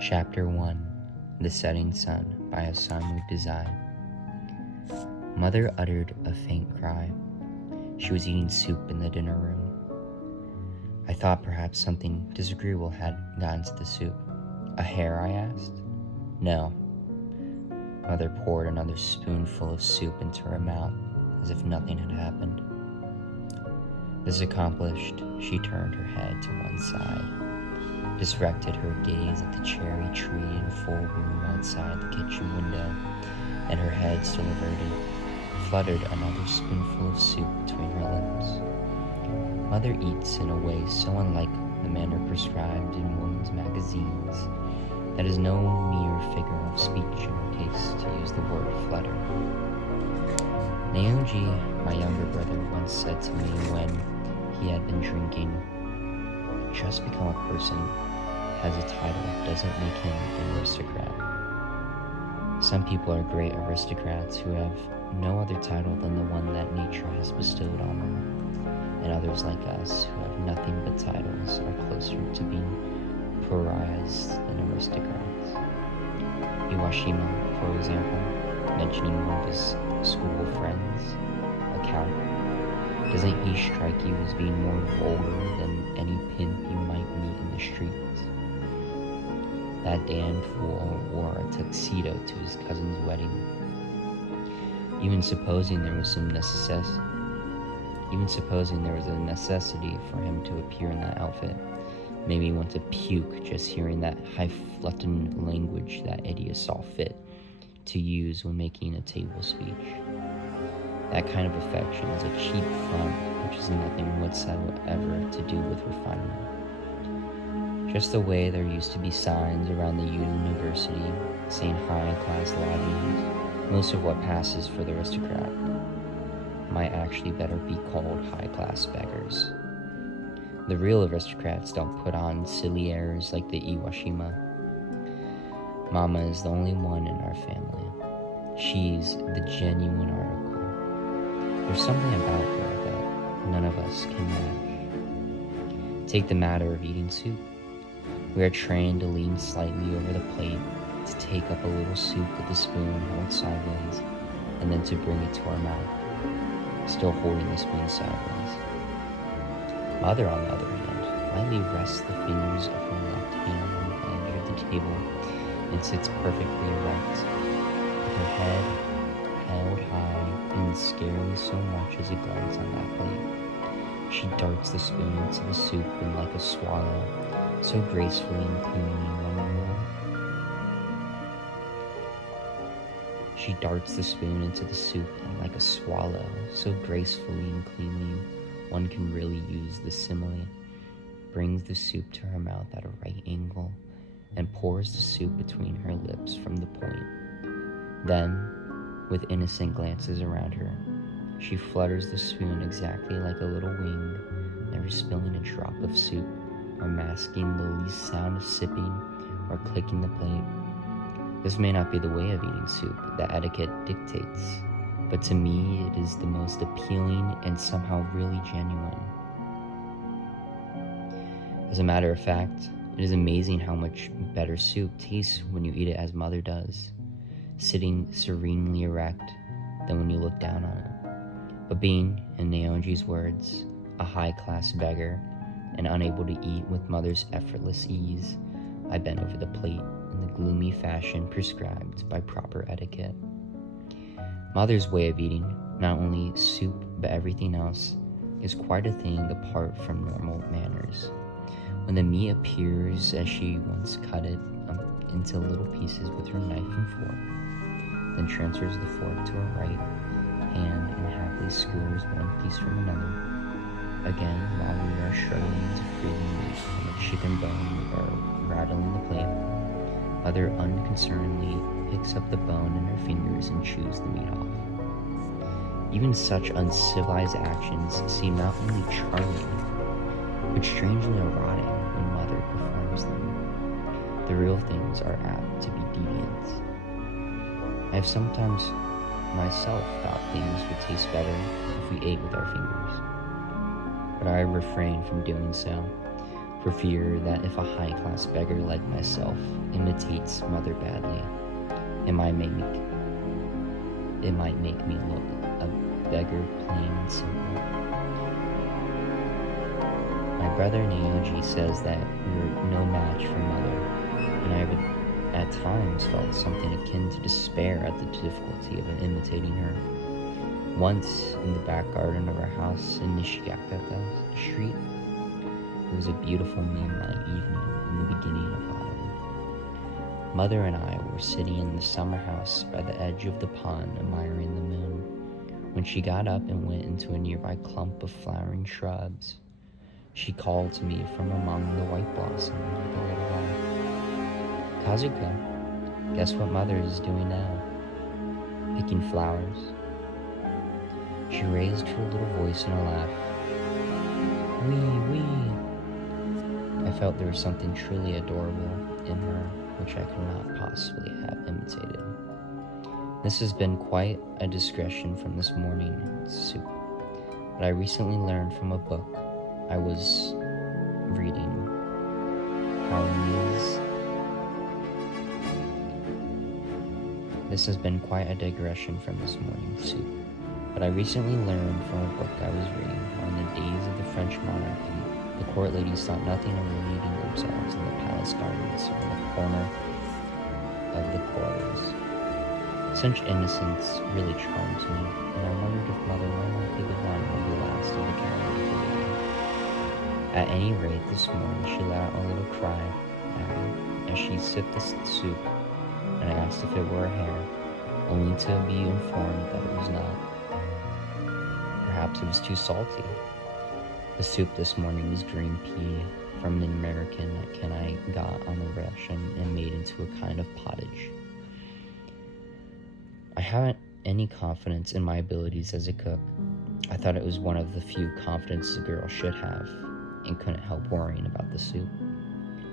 Chapter 1 The Setting Sun by Osamu Dazai. Mother uttered a faint cry. She was eating soup in the dinner room. I thought perhaps something disagreeable had gotten to the soup. A hair, I asked. No. Mother poured another spoonful of soup into her mouth as if nothing had happened. This accomplished, she turned her head to one side, directed her gaze at the cherry tree in full bloom outside the kitchen window, and her head still averted, fluttered another spoonful of soup between her lips. Mother eats in a way so unlike the manner prescribed in women's magazines that is no mere figure of speech in her case, to use the word flutter. Naoji, my younger brother, once said to me when he had been drinking, just become a person has a title doesn't make him an aristocrat. Some people are great aristocrats who have no other title than the one that nature has bestowed on them, and others like us who have nothing but titles are closer to being pariahs than aristocrats. Iwashima, for example, mentioning one of his school friends, a coward, doesn't he strike you as being more vulgar than any pimp you might meet in the streets? That damned fool wore a tuxedo to his cousin's wedding. Even supposing there was a necessity for him to appear in that outfit, made me want to puke just hearing that highfalutin language that idiot saw fit to use when making a table speech. That kind of affection is a cheap front which has nothing whatsoever to do with refinement. Just the way there used to be signs around the university saying high-class lodgings, most of what passes for the aristocrat might actually better be called high-class beggars. The real aristocrats don't put on silly airs like the Iwashima. Mama is the only one in our family. She's the genuine article. There's something about her that none of us can match. Take the matter of eating soup. We are trained to lean slightly over the plate, to take up a little soup with a spoon held sideways, and then to bring it to our mouth, still holding the spoon sideways. Mother, on the other hand, lightly rests the fingers of her left hand on the edge of the table and sits perfectly erect, with her head held high and scarcely so much as a glance on that plate. She darts the spoon into the soup and like a swallow, so gracefully and cleanly She darts the spoon into the soup and like a swallow, so gracefully and cleanly one can really use the simile, brings the soup to her mouth at a right angle and pours the soup between her lips from the point. Then, with innocent glances around her, she flutters the spoon exactly like a little wing, never spilling a drop of soup, or masking the least sound of sipping, or clicking the plate. This may not be the way of eating soup that etiquette dictates, but to me it is the most appealing and somehow really genuine. As a matter of fact, it is amazing how much better soup tastes when you eat it as Mother does, sitting serenely erect, than when you look down on it. But being, in Naoji's words, a high-class beggar and unable to eat with Mother's effortless ease, I bent over the plate in the gloomy fashion prescribed by proper etiquette. Mother's way of eating, not only soup but everything else, is quite a thing apart from normal manners. When the meat appears as she once cut it up into little pieces with her knife and fork, then transfers the fork to her right hand and happily skewers one piece from another. Again, while we are struggling to free the meat from a chicken bone or rattling the plate, Mother unconcernedly picks up the bone in her fingers and chews the meat off. Even such uncivilized actions seem not only charming, but strangely erotic when Mother performs them. The real things are apt to be deviant. I have sometimes myself thought things would taste better if we ate with our fingers, but I refrain from doing so, for fear that if a high-class beggar like myself imitates Mother badly, it might make me look a beggar plain and simple. My brother Naoji says that we're no match for Mother, and I have at times felt something akin to despair at the difficulty of imitating her. Once, in the back garden of our house in Nishigakata Street, it was a beautiful moonlight evening in the beginning of autumn. Mother and I were sitting in the summer house by the edge of the pond admiring the moon, when she got up and went into a nearby clump of flowering shrubs. She called to me from among the white blossoms with a little laugh. "Kazuko, guess what Mother is doing now? Picking flowers." She raised her little voice in a laugh. "Wee, wee." I felt there was something truly adorable in her, which I could not possibly have imitated. This has been quite a digression from this morning's soup, but I recently learned from a book I was reading how This has been quite a digression from this morning's soup, but I recently learned from a book I was reading how in the days of the French monarchy, the court ladies thought nothing of relieving themselves in the palace gardens or in the corner of the quarters. Such innocence really charmed me, and I wondered if Mother might not be the one of the last of the carriage. At any rate, this morning she let out a little cry as she sipped the soup, and I asked if it were her hair, only to be informed that it was not. Perhaps it was too salty. The soup this morning was green pea from an American that I got on the ration and made into a kind of pottage. I haven't any confidence in my abilities as a cook. I thought it was one of the few confidences a girl should have, and couldn't help worrying about the soup,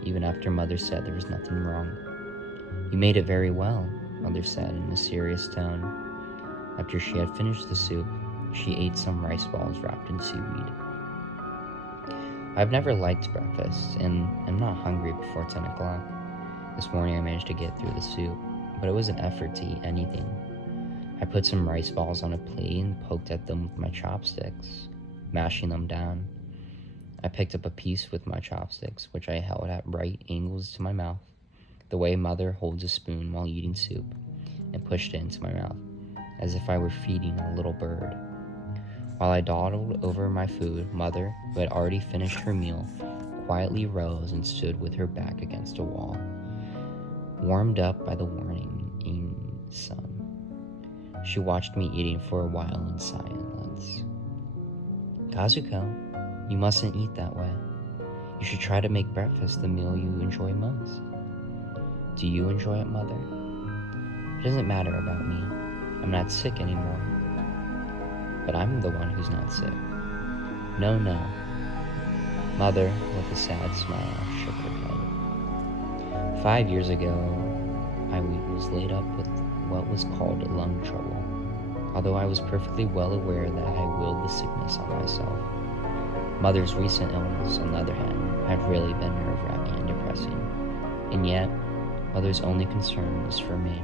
even after Mother said there was nothing wrong. "You made it very well," Mother said in a serious tone. After she had finished the soup, she ate some rice balls wrapped in seaweed. I've never liked breakfast, and am not hungry before 10 o'clock. This morning I managed to get through the soup, but it was an effort to eat anything. I put some rice balls on a plate and poked at them with my chopsticks, mashing them down. I picked up a piece with my chopsticks, which I held at right angles to my mouth, the way Mother holds a spoon while eating soup, and pushed it into my mouth, as if I were feeding a little bird. While I dawdled over my food, Mother, who had already finished her meal, quietly rose and stood with her back against a wall, warmed up by the warming sun. She watched me eating for a while in silence. "Kazuko, you mustn't eat that way. You should try to make breakfast the meal you enjoy most." "Do you enjoy it, Mother?" "It doesn't matter about me. I'm not sick anymore." "But I'm the one who's not sick." No. Mother, with a sad smile, shook her head. 5 years ago, I was laid up with what was called lung trouble, although I was perfectly well aware that I willed the sickness on myself. Mother's recent illness, on the other hand, had really been nerve-wracking and depressing, and yet Mother's only concern was for me.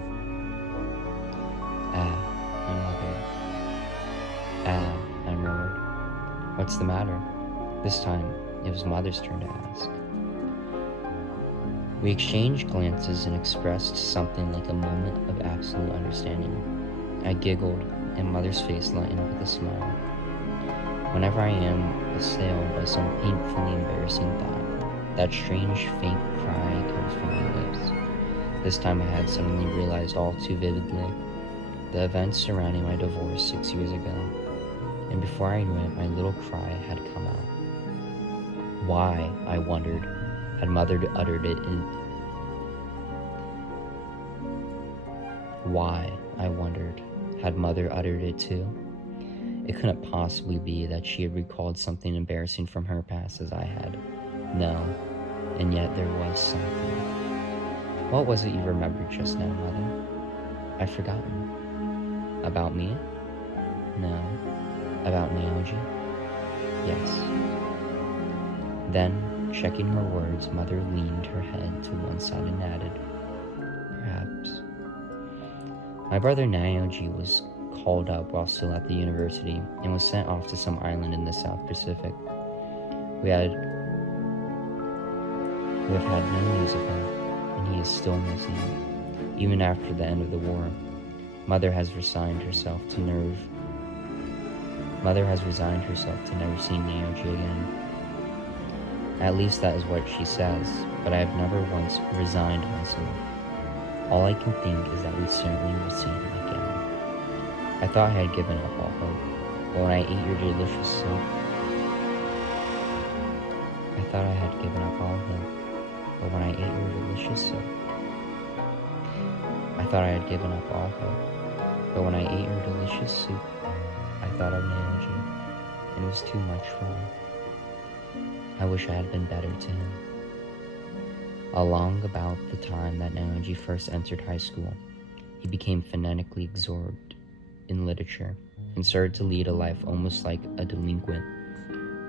I murmured. "What's the matter?" This time, it was Mother's turn to ask. We exchanged glances and expressed something like a moment of absolute understanding. I giggled, and Mother's face lightened with a smile. Whenever I am assailed by some painfully embarrassing thought, that strange, faint cry comes from my lips. This time I had suddenly realized all too vividly the events surrounding my divorce 6 years ago, and before I knew it, my little cry had come out. Why, I wondered, had Mother uttered it too? It couldn't possibly be that she had recalled something embarrassing from her past as I had. No, and yet there was something. What was it you remembered just now, Mother? I've forgotten. About me? No. About Naoji? Yes. Then Checking her words, Mother leaned her head to one side and added, "Perhaps." My brother Naoji was called up while still at the university and was sent off to some island in the South Pacific. We have had no news of him, and he is still missing, even after the end of the war. Mother has resigned herself to never seeing Naoji again. At least that is what she says, but I have never once resigned myself. All I can think is that we certainly will see him again. I thought I had given up all hope, but when I ate your delicious soup, I thought I had given up all hope, but when I ate your delicious soup, I thought I had given up all hope, but when I ate your delicious soup, I thought of Naoji, and it was too much for me. I wish I had been better to him. Along about the time that Naoji first entered high school, he became phonetically absorbed in literature and started to lead a life almost like a delinquent,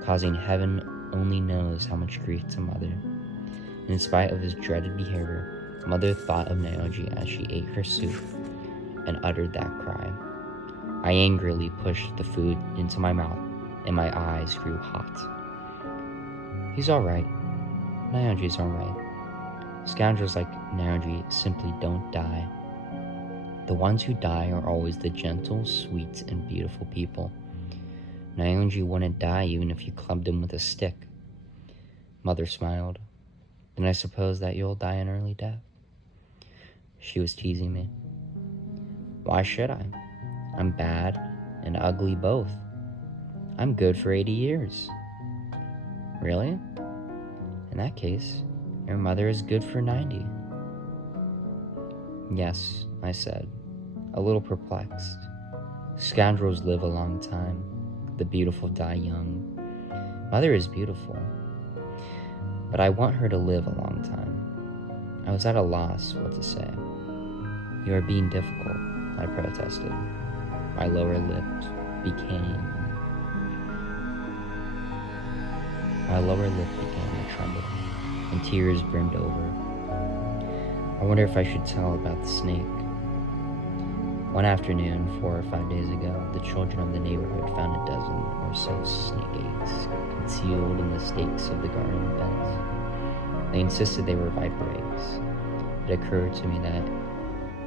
causing heaven only knows how much grief to Mother. In spite of his dreaded behavior, Mother thought of Naoji as she ate her soup and uttered that cry. I angrily pushed the food into my mouth, and my eyes grew hot. He's alright. Naoji's alright. Scoundrels like Naoji simply don't die. The ones who die are always the gentle, sweet, and beautiful people. Naoji wouldn't die even if you clubbed him with a stick. Mother smiled. Then I suppose that you'll die an early death. She was teasing me. Why should I? I'm bad and ugly both. I'm good for 80 years. Really? In that case, your mother is good for 90. Yes, I said, a little perplexed. Scoundrels live a long time. The beautiful die young. Mother is beautiful, but I want her to live a long time. I was at a loss what to say. You are being difficult, I protested. My lower lip began to tremble, and tears brimmed over. I wonder if I should tell about the snake. One afternoon, 4 or 5 days ago, the children of the neighborhood found a dozen or so snake eggs concealed in the stakes of the garden fence. They insisted they were viper eggs. It occurred to me that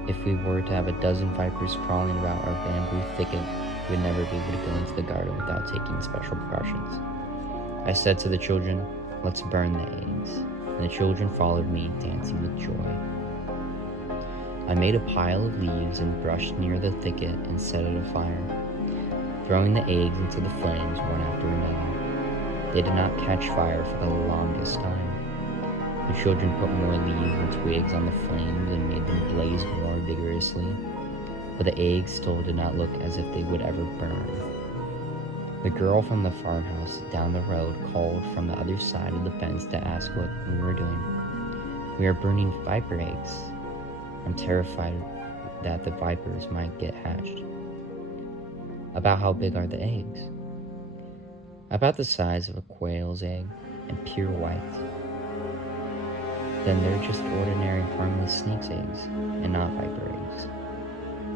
if we were to have a dozen vipers crawling about our bamboo thicket, we would never be able to go into the garden without taking special precautions. I said to the children, "Let's burn the eggs," and the children followed me, dancing with joy. I made a pile of leaves and brushed near the thicket and set it afire, throwing the eggs into the flames one after another. They did not catch fire for the longest time. The children put more leaves and twigs on the flames and made them blaze more vigorously, but the eggs still did not look as if they would ever burn. The girl from the farmhouse down the road called from the other side of the fence to ask what we were doing. "We are burning viper eggs. I'm terrified that the vipers might get hatched." "About how big are the eggs?" "About the size of a quail's egg and pure white." "Then they're just ordinary harmless snake's eggs and not viper eggs.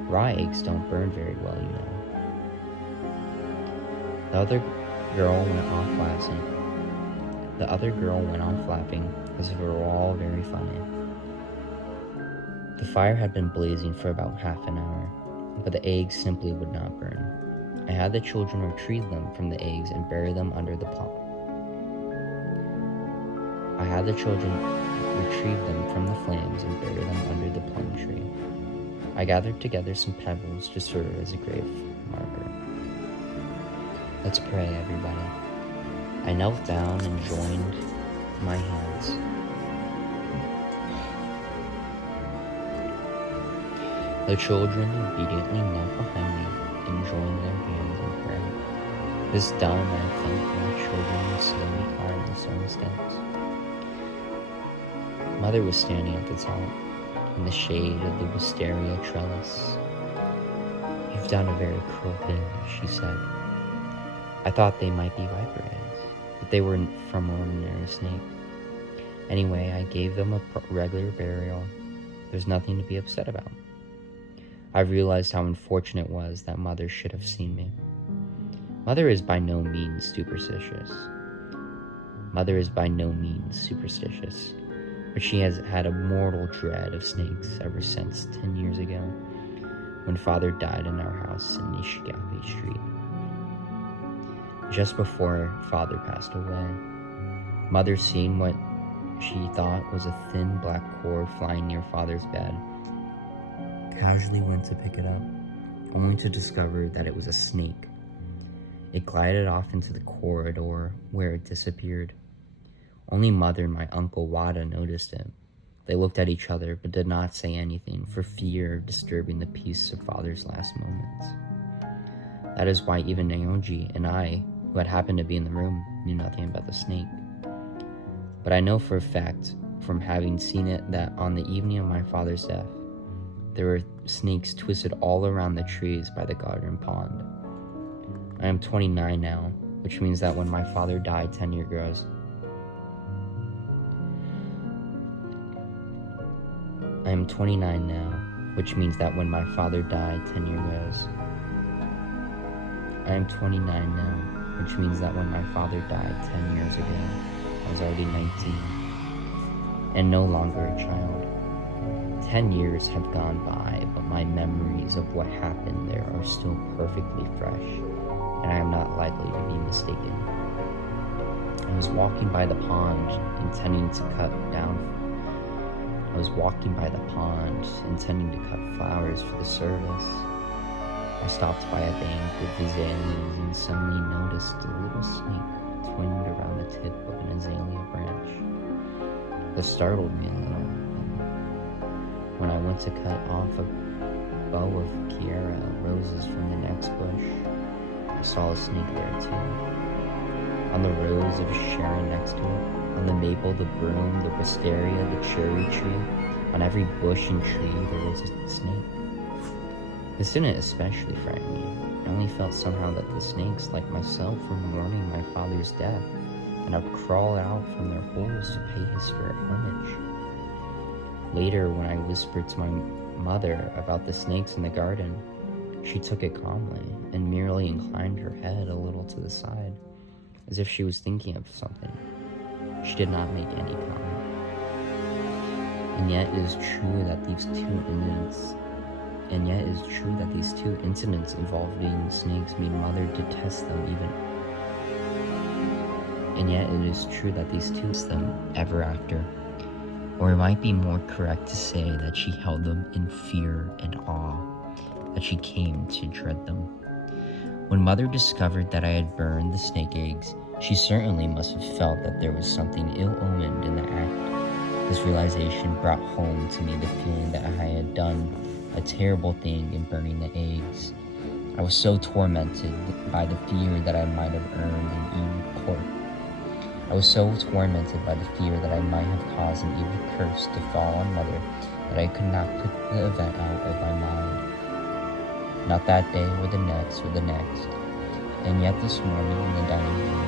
Raw eggs don't burn very well, you know." The other girl went off laughing as if it were all very funny. The fire had been blazing for about half an hour, but the eggs simply would not burn. I had the children retrieve them from the eggs and bury them under the plum. I had the children retrieve them from the flames and bury them under the plum tree. I gathered together some pebbles to serve as a grave marker. "Let's pray, everybody." I knelt down and joined my hands. The children obediently knelt behind me and joined their hands in prayer. This done, I felt my children would slowly climb the stone steps. Mother was standing at the top, in the shade of the wisteria trellis. "You've done a very cruel thing," she said. "I thought they might be viper eggs, but they were from an ordinary snake. Anyway, I gave them a regular burial. There's nothing to be upset about. I realized how unfortunate it was that Mother should have seen me. Mother is by no means superstitious. But she has had a mortal dread of snakes ever since 10 years ago, when Father died in our house in Nishigaki Street. Just before Father passed away, Mother, seeing what she thought was a thin black cord flying near Father's bed, casually went to pick it up, only to discover that it was a snake. It glided off into the corridor where it disappeared. Only Mother and my Uncle Wada noticed it. They looked at each other but did not say anything for fear of disturbing the peace of Father's last moments. That is why even Naoji and I, who had happened to be in the room, knew nothing about the snake. But I know for a fact, from having seen it, that on the evening of my father's death, there were snakes twisted all around the trees by the garden pond. I am 29 now, which means that when my father died 10 years ago, I am 29 now, which means that when my father died 10 years ago, I am 29 now, which means that when my father died 10 years ago, I was already 19, and no longer a child. 10 years have gone by, but my memories of what happened there are still perfectly fresh, and I am not likely to be mistaken. I was walking by the pond, intending to cut flowers for the service. I stopped by a bank with azaleas and suddenly noticed a little snake twined around the tip of an azalea branch. This startled me a little. When I went to cut off a bow of Kiara roses from the next bush, I saw a snake there too. On the rose of Sharon next to it, on the maple, the broom, the wisteria, the cherry tree, on every bush and tree there was a snake. This didn't especially frighten me. I only felt somehow that the snakes, like myself, were mourning my father's death, and had crawled out from their holes to pay his spirit homage. Later, when I whispered to my mother about the snakes in the garden, she took it calmly and merely inclined her head a little to the side, as if she was thinking of something. She did not make any comment. And yet it is true that these two incidents involving snakes made Mother detest them ever after. Or it might be more correct to say that she held them in fear and awe, that she came to dread them. When Mother discovered that I had burned the snake eggs, she certainly must have felt that there was something ill-omened in the act. This realization brought home to me the feeling that I had done a terrible thing in burning the eggs. I was so tormented by the fear that I might have earned an evil court. I was so tormented by the fear that I might have caused an evil curse to fall on Mother that I could not put the event out of my mind. Not that day or the next. And yet this morning in the dining room,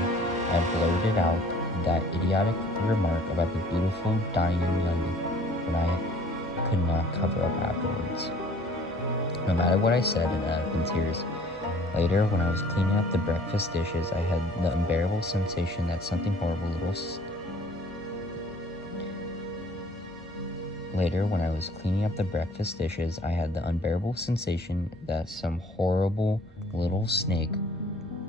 I blurted out that idiotic remark about the beautiful dying young when I could not cover up afterwards. No matter what I said, it ended up in tears. Later, when I was cleaning up the breakfast dishes, I had the unbearable sensation that something horrible some horrible little snake,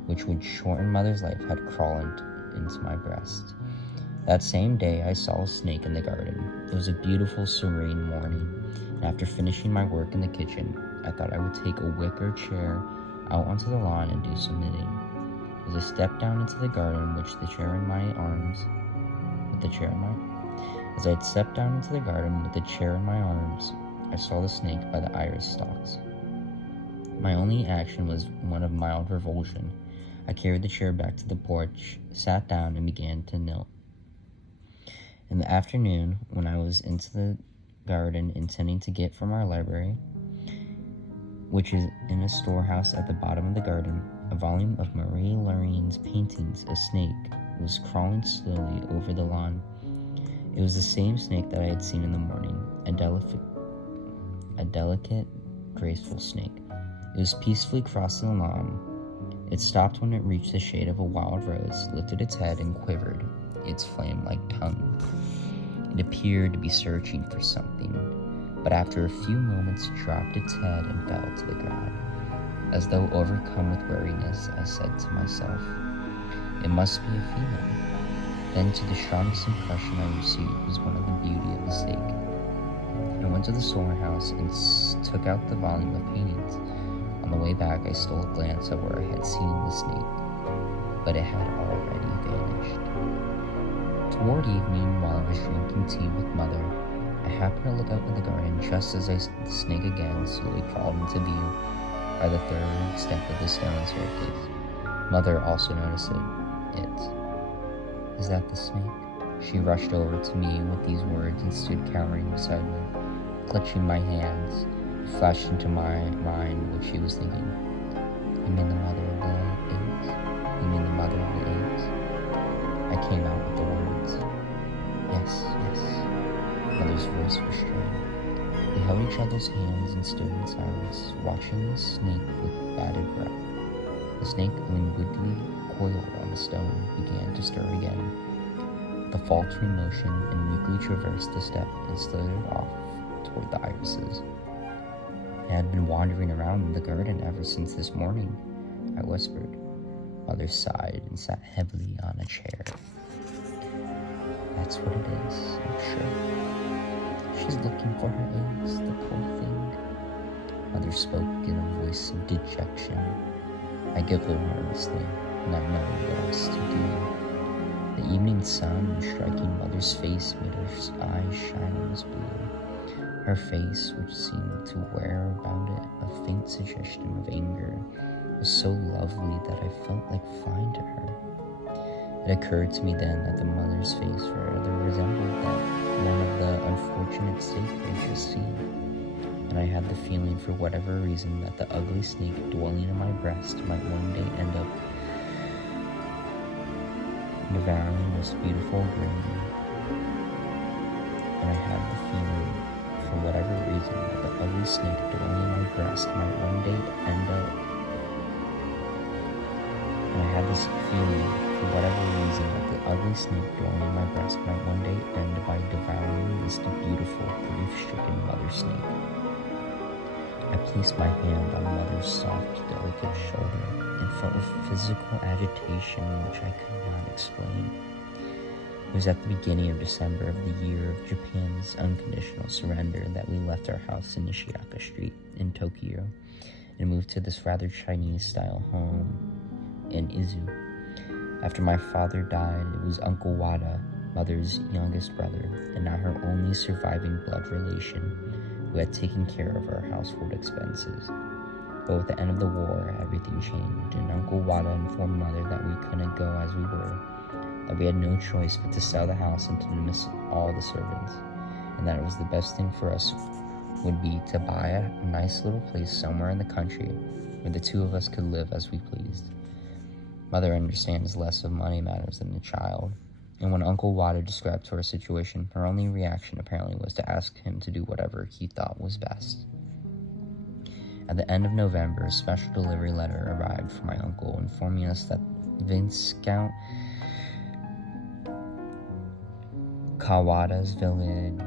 which would shorten Mother's life, had crawled into my breast. That same day, I saw a snake in the garden. It was a beautiful, serene morning, and after finishing my work in the kitchen, I thought I would take a wicker chair out onto the lawn and do some knitting. As I stepped down into the garden with the chair in my arms, I saw the snake by the iris stalks. My only action was one of mild revulsion. I carried the chair back to the porch, sat down, and began to knit. In the afternoon, when I was into the garden intending to get from our library, which is in a storehouse at the bottom of the garden, a volume of Marie Lorraine's paintings, a snake was crawling slowly over the lawn. It was the same snake that I had seen in the morning, a delicate, graceful snake. It was peacefully crossing the lawn. It stopped when it reached the shade of a wild rose, lifted its head, and quivered its flame-like tongue. It appeared to be searching for something, but after a few moments it dropped its head and fell to the ground. As though overcome with weariness, I said to myself, "It must be a female." Then, to the strongest impression I received was one of the beauty of the snake. I went to the storehouse and took out the volume of paintings. On the way back, I stole a glance at where I had seen the snake, but it had already vanished. Toward evening, while I was drinking tea with Mother, I happened to look out in the garden just as the snake again slowly crawled into view by the third step of the stone staircase. Mother also noticed it. "Is that the snake?" She rushed over to me with these words and stood cowering beside me, clutching my hands. It flashed into my mind what she was thinking. "You mean the mother of the eggs? You mean the mother of the eggs?" I came out with the words. Yes. Mother's voice was strained. We held each other's hands and stood in silence, watching the snake with bated breath. The snake, languidly coiled on the stone, began to stir again. With a faltering motion, and weakly traversed the step and slithered off toward the irises. "I had been wandering around in the garden ever since this morning," I whispered. Mother sighed and sat heavily on a chair. "That's what it is, I'm sure. She's looking for her eggs, the poor thing." Mother spoke in a voice of dejection. I giggled nervously, not knowing what else to do. The evening sun striking Mother's face made her eyes shine almost blue. Her face, which seemed to wear about it a faint suggestion of anger, was so lovely that I felt like flying to her. It occurred to me then that the mother's face rather resembled that one of the unfortunate snake I had just seen, and I had the feeling, for whatever reason, that the ugly snake dwelling in my breast might one day end up devouring this beautiful grain. And I had the feeling, for whatever reason, that the ugly snake dwelling in my breast might one day end up. And I had this feeling, for whatever reason, that the ugly snake dwelling in my breast might one day end by devouring this beautiful, grief-stricken mother snake. I placed my hand on Mother's soft, delicate shoulder and felt a physical agitation which I could not explain. It was at the beginning of December of the year of Japan's unconditional surrender that we left our house in Nishiyaka Street in Tokyo and moved to this rather Chinese-style home in Izu. After my father died, it was Uncle Wada, Mother's youngest brother, and not her only surviving blood relation, who had taken care of our household expenses. But with the end of the war, everything changed, and Uncle Wada informed Mother that we couldn't go as we were, that we had no choice but to sell the house and to dismiss all the servants, and that it was the best thing for us would be to buy a nice little place somewhere in the country where the two of us could live as we pleased. Mother understands less of money matters than a child, and when Uncle Wada described to her situation, her only reaction apparently was to ask him to do whatever he thought was best. At the end of November, a special delivery letter arrived from my uncle informing us that Viscount Kawada's village.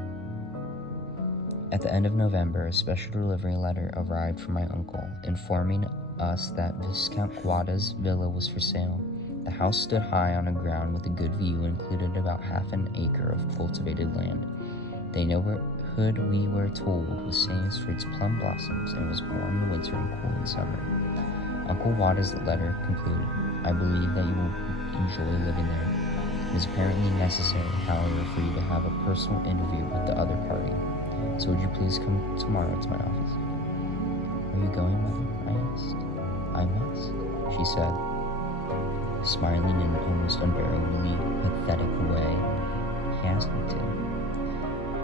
At the end of November, a special delivery letter arrived from my uncle informing us that Viscount Kawada's villa was for sale. The house stood high on a ground with a good view and included about half an acre of cultivated land. The neighborhood, we were told, was famous for its plum blossoms and was warm in winter and cool in summer. Uncle Wada's letter concluded, "I believe that you will enjoy living there. It is apparently necessary, however, for you to have a personal interview with the other party. So would you please come tomorrow to my office?" "Are you going, Mother?" I asked. "I must," she said, smiling in an almost unbearably pathetic way. He asked me to.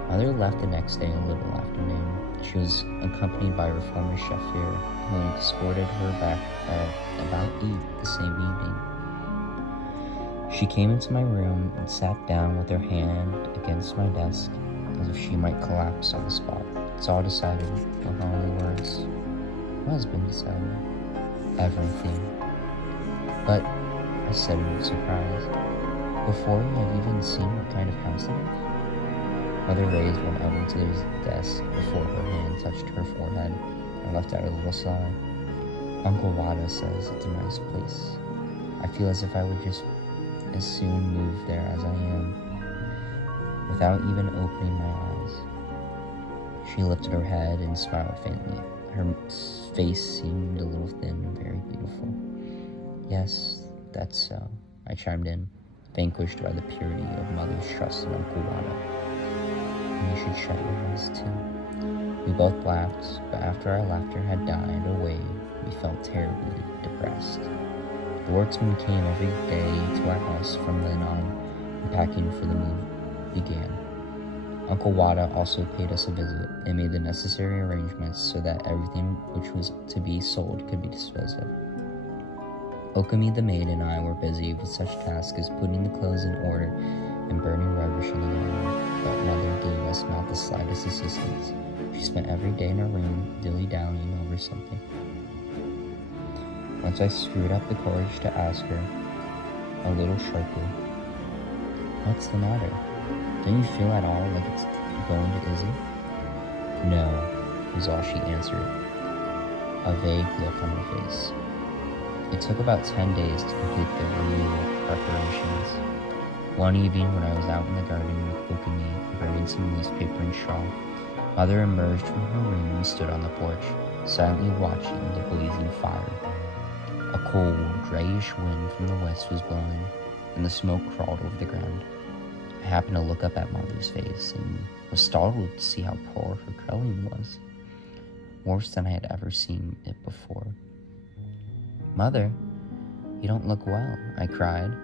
Mother left the next day a little afternoon. She was accompanied by her former chauffeur, who escorted her back at about 8 the same evening. She came into my room and sat down with her hand against my desk as if she might collapse on the spot. It's all decided, with her only words. What has been decided? Everything. But, I said in surprise, before you have even seen what kind of house it is? Mother raised one elbow to the desk before her hand touched her forehead and left out a little sigh. Uncle Wada says it's a nice place. I feel as if I would just as soon move there as I am, without even opening my eyes. She lifted her head and smiled faintly. Her face seemed a little thin and very beautiful. Yes, that's so, I chimed in, vanquished by the purity of Mother's trust in Uncle Wada. And you should shut your eyes too. We both laughed, but after our laughter had died away, we felt terribly depressed. The workmen came every day to our house from then on, and packing for the move began. Uncle Wada also paid us a visit and made the necessary arrangements so that everything which was to be sold could be disposed of. Okami the maid and I were busy with such tasks as putting the clothes in order and burning rubbish in the yard, but Mother gave us not the slightest assistance. She spent every day in her room dilly-dallying over something. Once I screwed up the courage to ask her, a little sharply, "What's the matter? Don't you feel at all like it's going to Izzy?" "No," was all she answered, a vague look on her face. It took about 10 days to complete the removal preparations. One evening when I was out in the garden with Okami, burning some newspaper and straw, Mother emerged from her room and stood on the porch, silently watching the blazing fire. A cold, grayish wind from the west was blowing, and the smoke crawled over the ground. I happened to look up at Mother's face and was startled to see how poor her coloring was, worse than I had ever seen it before. "Mother, you don't look well," I cried.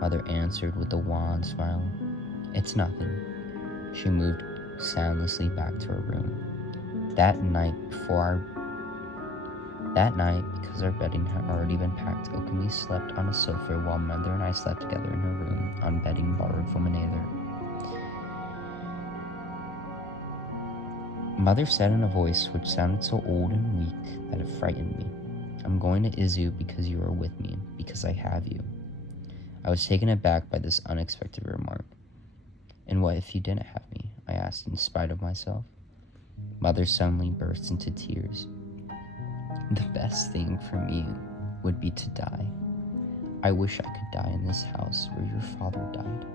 Mother answered with a wan smile. "It's nothing." She moved soundlessly back to her room. That night, because our bedding had already been packed, Okami slept on a sofa while Mother and I slept together in her room on bedding borrowed from a neighbor. Mother said in a voice which sounded so old and weak that it frightened me, "I'm going to Izu because you are with me, because I have you." I was taken aback by this unexpected remark. "And what if you didn't have me?" I asked in spite of myself. Mother suddenly burst into tears. "The best thing for me would be to die. I wish I could die in this house where your father died."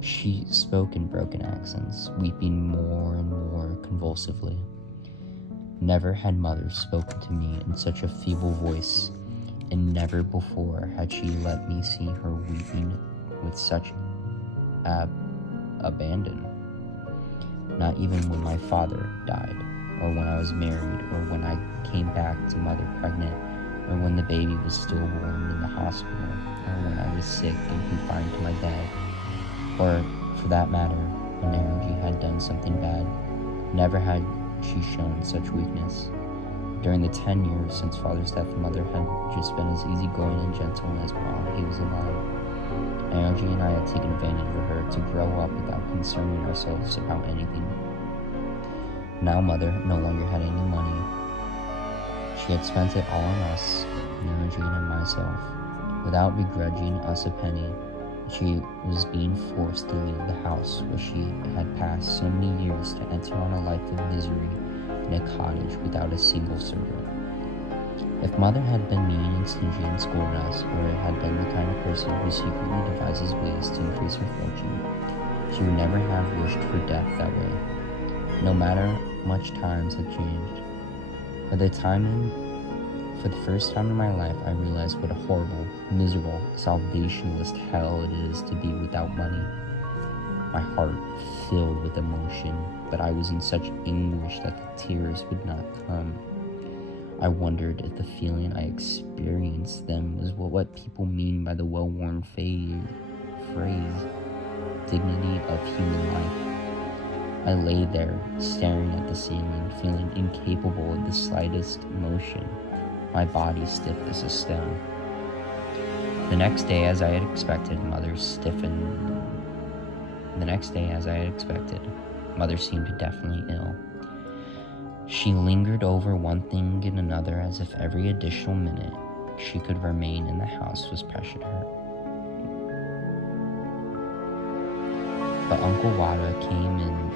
She spoke in broken accents, weeping more and more convulsively. Never had Mother spoken to me in such a feeble voice, and never before had she let me see her weeping with such abandon. Not even when my father died, or when I was married, or when I came back to Mother pregnant, or when the baby was stillborn in the hospital, or when I was sick and confined to my bed, or, for that matter, when energy had done something bad. Never had she shown such weakness. During the 10 years since Father's death, Mother had just been as easygoing and gentle as while he was alive. Energy and I had taken advantage of her to grow up without concerning ourselves about anything. Now Mother no longer had any money. She had spent it all on us, Energy and myself, without begrudging us a penny. She was being forced to leave the house where she had passed so many years to enter on a life of misery in a cottage without a single servant. If Mother had been mean and stingy and scolded us, or had been the kind of person who secretly devises ways to increase her fortune, she would never have wished for death that way. No matter much times had changed. For the first time in my life, I realized what a horrible, miserable, salvationless hell it is to be without money. My heart filled with emotion, but I was in such anguish that the tears would not come. I wondered if the feeling I experienced then was what people mean by the well-worn phrase, dignity of human life. I lay there, staring at the ceiling, feeling incapable of the slightest motion, my body stiff as a stone. The next day, as I had expected, Mother seemed definitely ill. She lingered over one thing and another as if every additional minute she could remain in the house was precious to her. But Uncle Wada came in.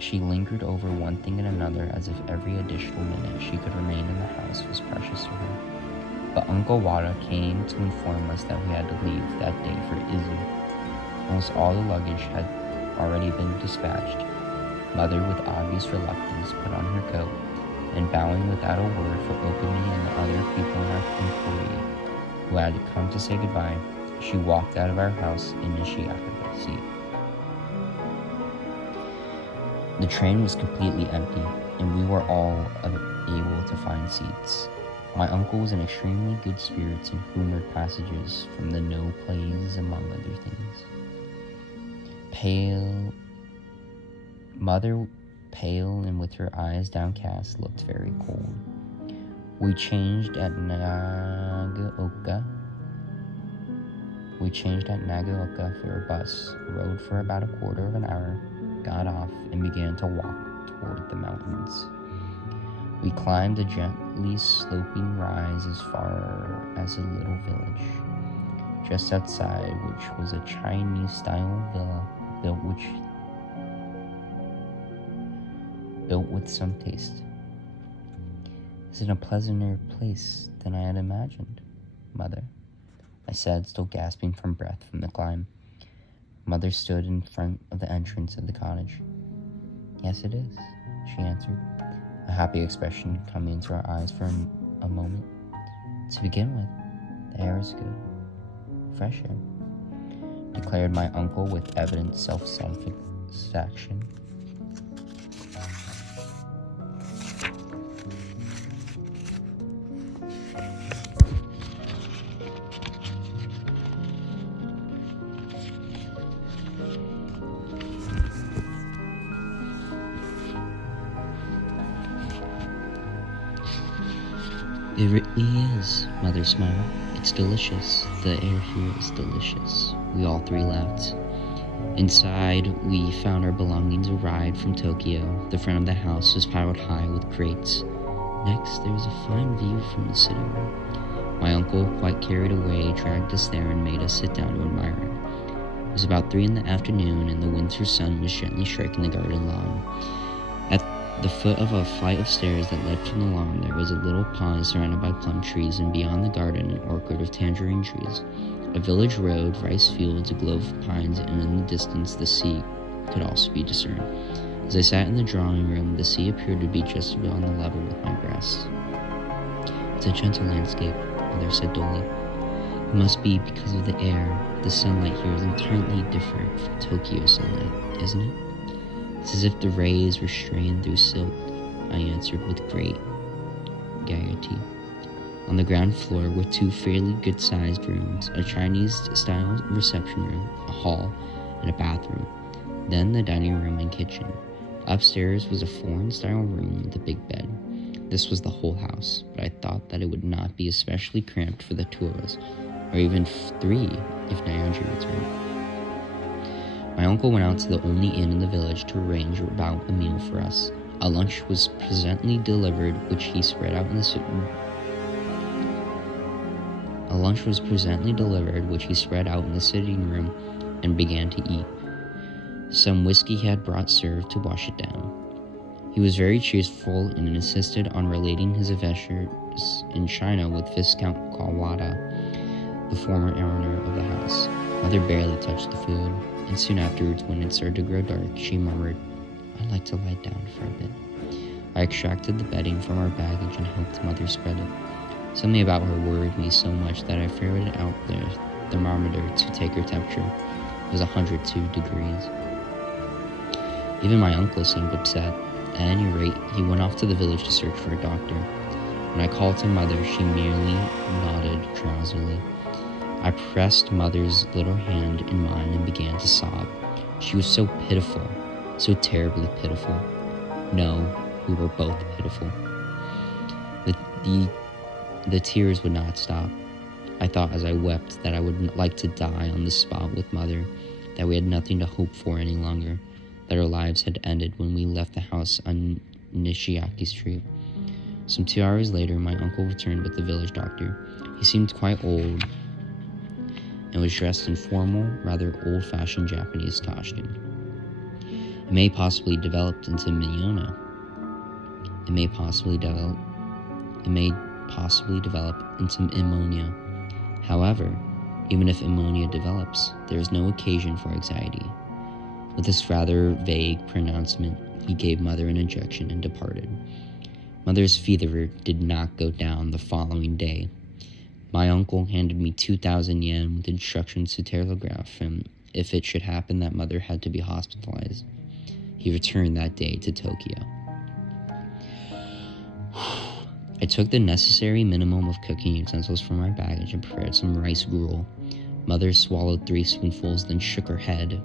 She lingered over one thing and another as if every additional minute she could remain in the house was precious to her. But Uncle Wada came to inform us that we had to leave that day for Izu. Almost all the luggage had already been dispatched. Mother, with obvious reluctance, put on her coat, and bowing without a word for Okami and the other people in our employee who had come to say goodbye, she walked out of our house in the Shiakaba seat. The train was completely empty, and we were all able to find seats. My uncle was in extremely good spirits and humored passages from the No plays, among other things. Mother, pale and with her eyes downcast, looked very cold. We changed at Nagaoka for a bus, rode for about a quarter of an hour, got off, and began to walk toward the mountains. We climbed a gently sloping rise as far as a little village, just outside which was a Chinese-style villa built with some taste. Is it a pleasanter place than I had imagined, Mother? I said, still gasping for breath from the climb. Mother stood in front of the entrance of the cottage. Yes, it is, she answered, a happy expression coming into her eyes for a moment. To begin with, the air is good. Fresh air, declared my uncle with evident self-satisfaction. It really is, Mother smiled. It's delicious. The air here is delicious. We all three laughed. Inside, we found our belongings arrived from Tokyo. The front of the house was piled high with crates. Next, there was a fine view from the sitting room. My uncle, quite carried away, dragged us there and made us sit down to admire it. It was about 3 p.m, and the winter sun was gently striking the garden lawn. At the foot of a flight of stairs that led from the lawn, there was a little pond surrounded by plum trees, and beyond the garden, an orchard of tangerine trees. A village road, rice fields, a grove of pines, and in the distance the sea could also be discerned. As I sat in the drawing room, the sea appeared to be just on the level with my breast. It's a gentle landscape, Mother said dully. It must be because of the air. The sunlight here is entirely different from Tokyo sunlight, isn't it? It's as if the rays were strained through silk, I answered with great gaiety. On the ground floor were 2 fairly good-sized rooms, a Chinese-style reception room, a hall, and a bathroom, then the dining room and kitchen. Upstairs was a foreign-style room with a big bed. This was the whole house, but I thought that it would not be especially cramped for the 2 of us, or even 3 if Nyanji returned. My uncle went out to the only inn in the village to arrange about a meal for us. A lunch was presently delivered, which he spread out in the sitting room and began to eat. Some whiskey he had brought served to wash it down. He was very cheerful and insisted on relating his adventures in China with Viscount Kawada, the former owner of the house. Mother barely touched the food, and soon afterwards, when it started to grow dark, she murmured, "I'd like to lie down for a bit." I extracted the bedding from our baggage and helped Mother spread it. Something about her worried me so much that I ferreted out the thermometer to take her temperature. It was 102 degrees. Even my uncle seemed upset. At any rate, he went off to the village to search for a doctor. When I called to Mother, she merely nodded drowsily. I pressed Mother's little hand in mine and began to sob. She was so pitiful, so terribly pitiful. No, we were both pitiful. The The tears would not stop. I thought as I wept that I would like to die on the spot with Mother, that we had nothing to hope for any longer, that our lives had ended when we left the house on Nishiaki Street. Some 2 hours later, my uncle returned with the village doctor. He seemed quite old and was dressed in formal, rather old-fashioned Japanese costume. It may possibly develop into pneumonia. It may possibly develop into pneumonia. However, even if pneumonia develops, there is no occasion for anxiety. With this rather vague pronouncement, he gave Mother an injection and departed. Mother's fever did not go down the following day. My uncle handed me 2,000 yen with instructions to telegraph him if it should happen that Mother had to be hospitalized. He returned that day to Tokyo. I took the necessary minimum of cooking utensils from my baggage and prepared some rice gruel. Mother swallowed 3 spoonfuls, then shook her head.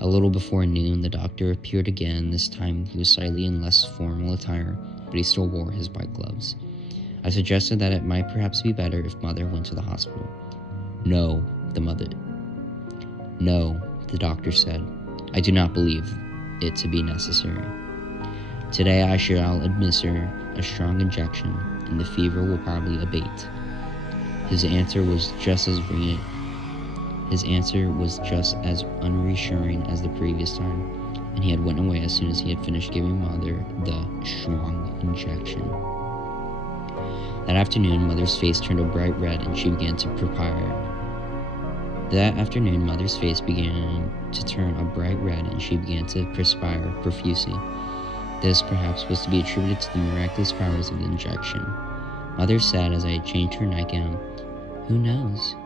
A little before noon, the doctor appeared again. This time he was slightly in less formal attire, but he still wore his white gloves. I suggested that it might perhaps be better if Mother went to the hospital. No, the doctor said. I do not believe it to be necessary. Today I shall administer a strong injection, and the fever will probably abate. His answer was just as unreassuring as the previous time, and he had went away as soon as he had finished giving Mother the strong injection. That afternoon, Mother's face turned a bright red, and she began to perspire. Profusely. This, perhaps, was to be attributed to the miraculous powers of the injection. Mother said as I changed her nightgown, Who knows?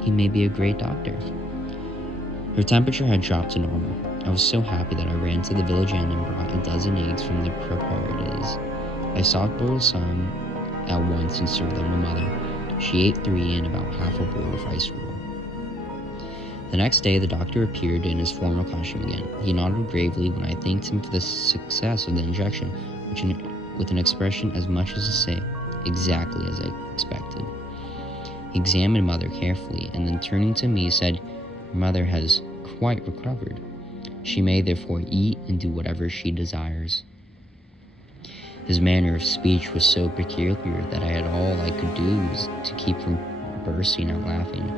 He may be a great doctor. Her temperature had dropped to normal. I was so happy that I ran to the village inn and brought a dozen eggs from the preparators. I sought Osamu at once and served them to Mother. She ate 3 and about half a bowl of rice gruel. The next day, the doctor appeared in his formal costume again. He nodded gravely when I thanked him for the success of the injection, with an expression as much as to say, exactly as I expected. He examined Mother carefully, and then turning to me, said, Your mother has quite recovered. She may therefore eat and do whatever she desires. His manner of speech was so peculiar that all I could do was to keep from bursting out laughing.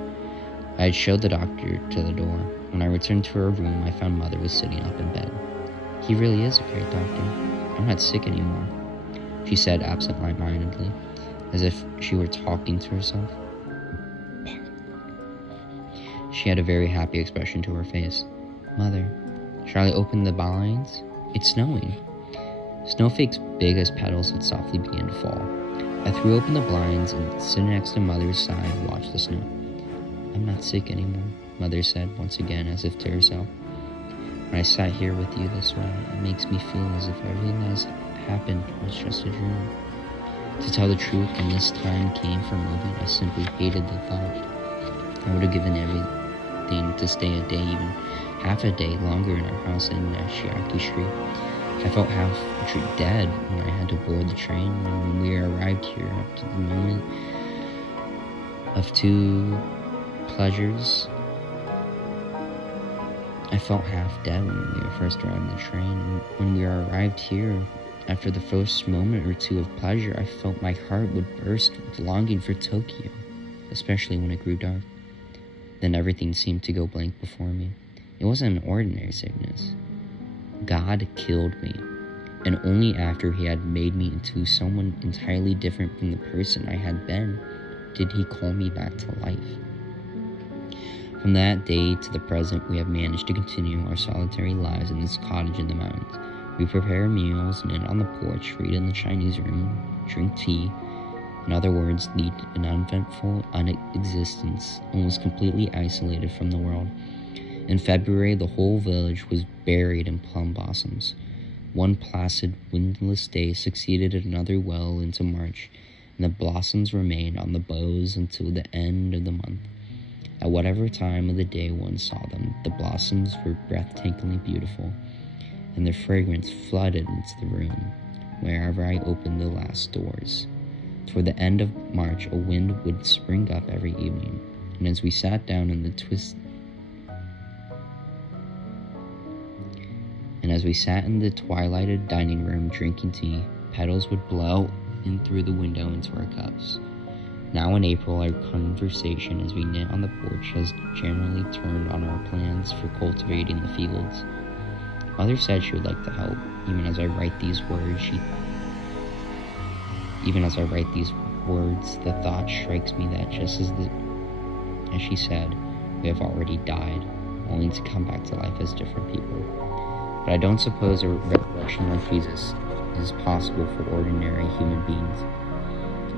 I had showed the doctor to the door. When I returned to her room, I found Mother was sitting up in bed. He really is a great doctor. I'm not sick anymore, she said absent-mindedly, as if she were talking to herself. She had a very happy expression to her face. Mother, shall I open the blinds? It's snowing. Snowflakes big as petals had softly begun to fall. I threw open the blinds and, sitting next to Mother's side, watched the snow. I'm not sick anymore, Mother said once again, as if to herself. When I sat here with you this way, it makes me feel as if everything that has happened was just a dream. To tell the truth, when this time came for moving, I simply hated the thought. I would have given everything to stay a day, even half a day longer in our house in Nishiaki Street. I felt half dead when I had to board the train, and when we arrived here, up to the moment of 2 pleasures, I felt half dead when we first arrived on the train, and when we arrived here, after the first moment or 2 of pleasure, I felt my heart would burst with longing for Tokyo, especially when it grew dark. Then everything seemed to go blank before me. It wasn't an ordinary sickness. God killed me, and only after he had made me into someone entirely different from the person I had been did he call me back to life. From that day to the present, we have managed to continue our solitary lives in this cottage in the mountains. We prepare meals and knit on the porch, read in the Chinese room, drink tea. In other words, lead an uneventful existence, almost completely isolated from the world. In February, the whole village was buried in plum blossoms. One placid, windless day succeeded another well into March, and the blossoms remained on the boughs until the end of the month. At whatever time of the day one saw them, the blossoms were breathtakingly beautiful. and their fragrance flooded into the room wherever I opened the last doors. Toward the end of March, a wind would spring up every evening, and as we sat down in the twilighted dining room drinking tea, petals would blow in through the window into our cups. Now in April, our conversation as we knit on the porch has generally turned on our plans for cultivating the fields. Mother said she would like to help. Even as I write these words, the thought strikes me that just as she said, we have already died, only to come back to life as different people. But I don't suppose a resurrection like Jesus is possible for ordinary human beings.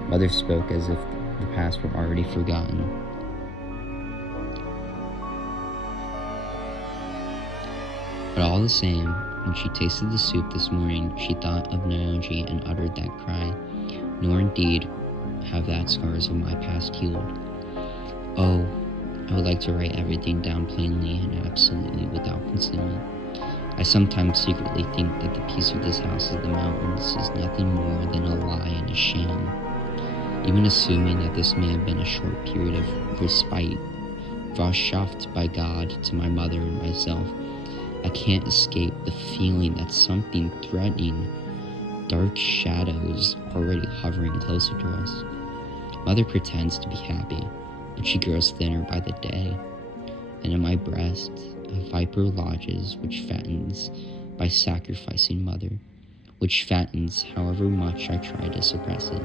Mother spoke as if the past were already forgotten. But all the same, when she tasted the soup this morning, she thought of Naoji and uttered that cry, nor indeed have that scars of my past healed. Oh, I would like to write everything down plainly and absolutely without concealment. I sometimes secretly think that the peace of this house of the mountains is nothing more than a lie and a sham. Even assuming that this may have been a short period of respite, vouchsafed by God to my mother and myself, I can't escape the feeling that something threatening, dark shadows already hovering closer to us. Mother pretends to be happy, but she grows thinner by the day, and in my breast a viper lodges which fattens by sacrificing mother, which fattens however much I try to suppress it.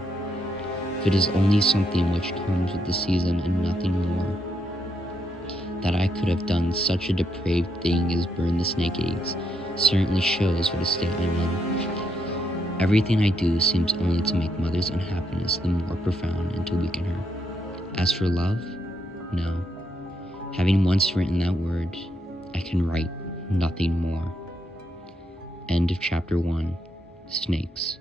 If it is only something which comes with the season and nothing more, that I could have done such a depraved thing as burn the snake eggs certainly shows what a state I'm in. Everything I do seems only to make mother's unhappiness the more profound and to weaken her. As for love, no. Having once written that word, I can write nothing more. End of chapter 1, Snakes.